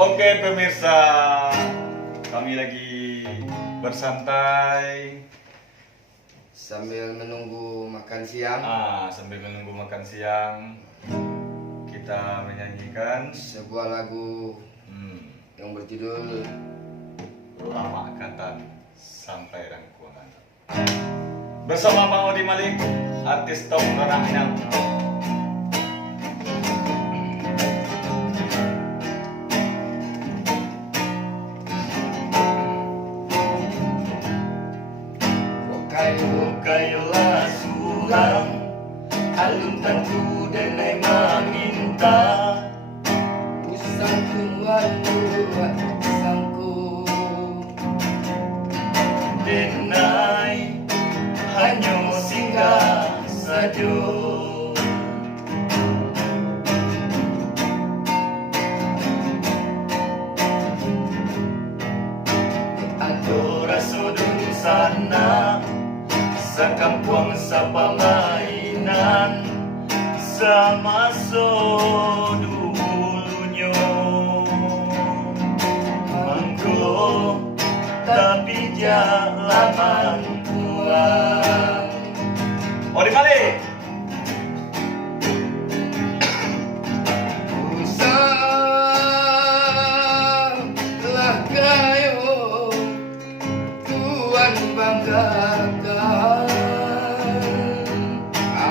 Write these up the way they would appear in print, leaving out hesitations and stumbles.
Oke pemirsa, kami lagi bersantai sambil menunggu makan siang. Sambil menunggu makan siang, kita menyanyikan Sebuah lagu yang berjudul Lama Angkatan Sampai Rangkuangan. Bersama Bang Odi Malik, artis top Orang Minang. Kayolah surang alun tantu denai meminta usang tuan buat sangku Denai hanya singgah saja. Adora sudut sana sakampung sapamainan sama dulunya mangko tapi jalanan tua. Odi Malik. Usahlah kayo tuan banggakan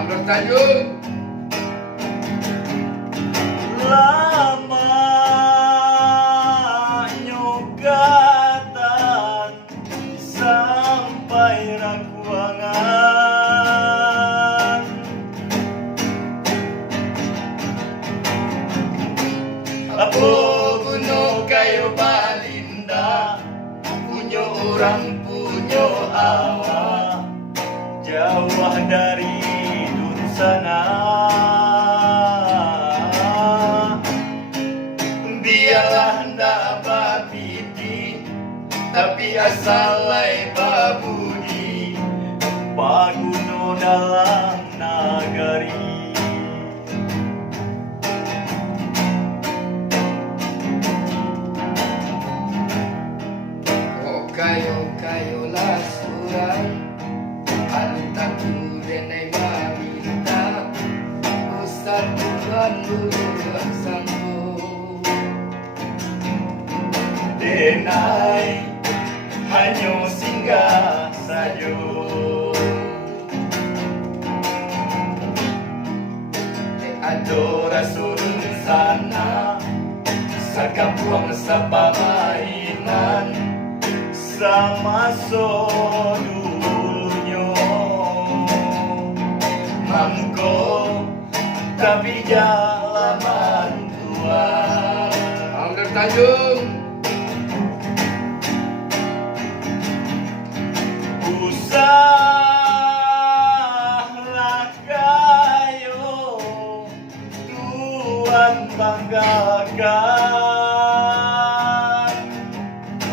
bertajuk Lama nyogatan sampai Rangkuangan. Apo kuno kayo balinda punyo orang punyo awak Jauh dari sana, biarlah ndak babiti tapi asalai babudi paguno dalam nagari. oh kayo lah surang alun tantu denai meminta usah tuan buat sangku Denai hanya singgah saja. Adora surun sana sakampung sapamainan sama dulunya mangko tapi jalanan tua. Angger Tanjung Usahlah kayo tuan banggakan.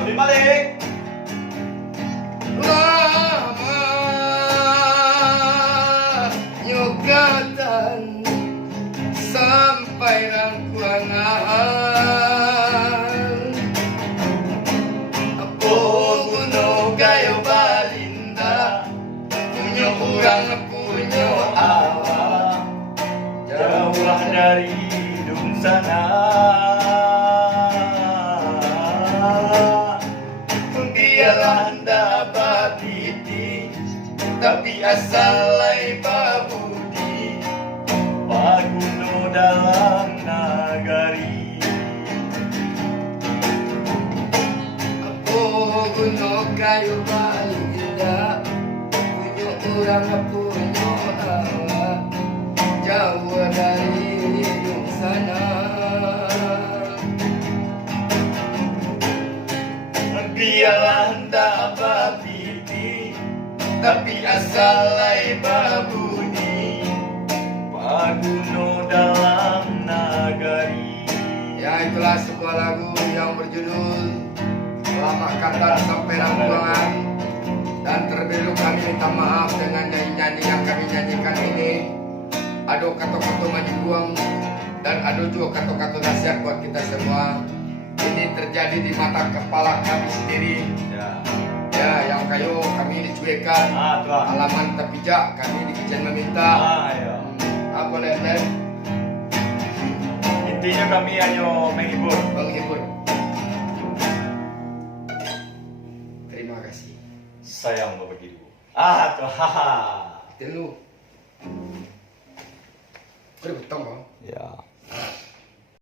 Odi Malik. lama nyogatan sampai Rangkuangan. Apo kuno kayo balinda punyo urang punyo awak Jauh dari sana, biarlah ndak babiti tapi asalai babudi paguno dalam nagari. apo kuno kayo balinda punyo urang punyo awak jauh dari sana biarlah ndak babiti tapi asalai babudi Paguno dalam nagari. ya itulah sebuah lagu yang berjudul Lama Angkatan Sampai Rangkuangan. Dan terlebih dahulu kami minta maaf dengan nyanyi-nyanyi yang kami nyanyikan ini. Ada kata-kata majuang dan ada juga kata-kata nasihat buat kita semua. ini terjadi di mata kepala kami sendiri. Ya. Ya, yang kayu kami dicuekan, Tuhan. halaman terpijak kami dikijen meminta. Ya. Apa lain-lain Intinya kami hanya menghibur. menghibur. Terima kasih. Sayang Bapak Ibu. Tuhan. Telu. Kau betong kau. Ya.